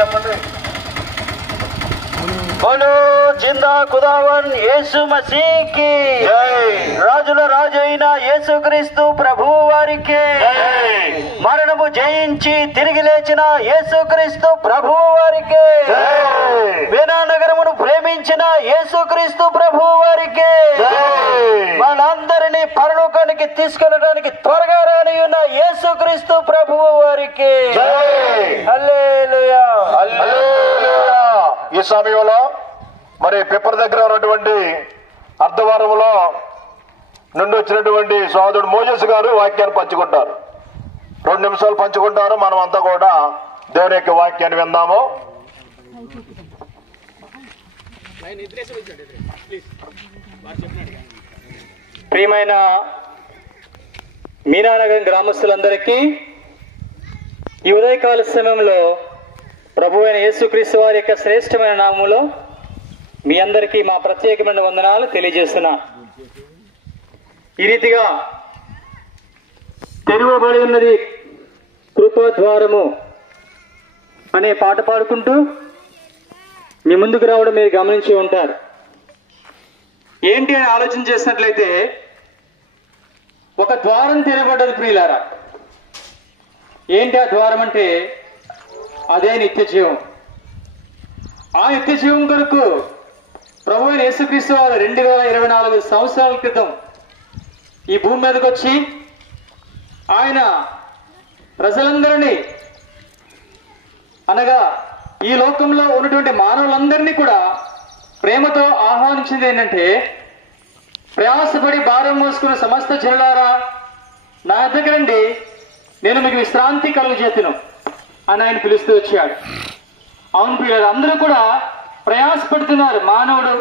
చెప్పండి. बोलो जिंदा खुदावन येसु मसीह की जय। రాజుల రాజు అయిన యేసుక్రీస్తు ప్రభువు వారికి జై। మరణము జయించి తిరిగి లేచిన యేసుక్రీస్తు ప్రభువు వారికి జై। వీణా నగరమును ప్రేమించిన యేసుక్రీస్తు ప్రభువు వారికి జై। మనందరినీ పరలోకానికి తీసుకెళ్ళడానికి త్వరగా రాని ఉన్న యేసుక్రీస్తు ప్రభువు వారికి జై। హల్లెలూయా హల్లెలూయా। ఈ సమయంలో మరి పేపర్ దగ్గర ఉన్నటువంటి అర్ధవారంలో నుండి వచ్చినటువంటి సోదరుడు మోజెస్ గారు వాక్యాన్ని పంచుకుంటారు. 2 నిమిషాలు పంచుకుంటారు. మనం అంతా కూడా దేవుని యొక్క వాక్యాన్ని విందాము. ప్రియమైన మీనానగరం గ్రామస్తులందరికీ ఈ ఉదయకాల సమయంలో ప్రభు అయిన యేసుక్రీస్తు వారి యొక్క శ్రేష్టమైన నామములో మీ అందరికీ మా ప్రత్యేకమైన వందనాలు తెలియజేస్తున్నా. ఈ రీతిగా తెరవబడి ఉన్నది కృపాద్వారము అనే పాట పాడుకుంటూ మీ ముందుకు రావడం మీరు గమనించి ఉంటారు. ఏంటి అని ఆలోచన చేసినట్లయితే ఒక ద్వారం తెరవబడ్డది ప్రియులారా. ఏంటి ఆ ద్వారం అంటే అదే నిత్య జీవం. ఆ నిత్య జీవం కొరకు ప్రభు అయిన యేసుక్రీస్తు వారు 2024 సంవత్సరాల క్రితం ఈ భూమి మీదకి వచ్చి ఆయన ప్రజలందరినీ అనగా ఈ లోకంలో ఉన్నటువంటి మానవులందరినీ కూడా ప్రేమతో ఆహ్వానించింది ఏంటంటే, ప్రయాసపడి భారం మోసుకున్న సమస్త జనులారా నా దగ్గర రండి, నేను మీకు విశ్రాంతి కలుగజేతును అని ఆయన పిలుస్తూ వచ్చాడు. అవును పిల్లలు అందరూ కూడా ప్రయాసపడుతున్నారు. మానవుడు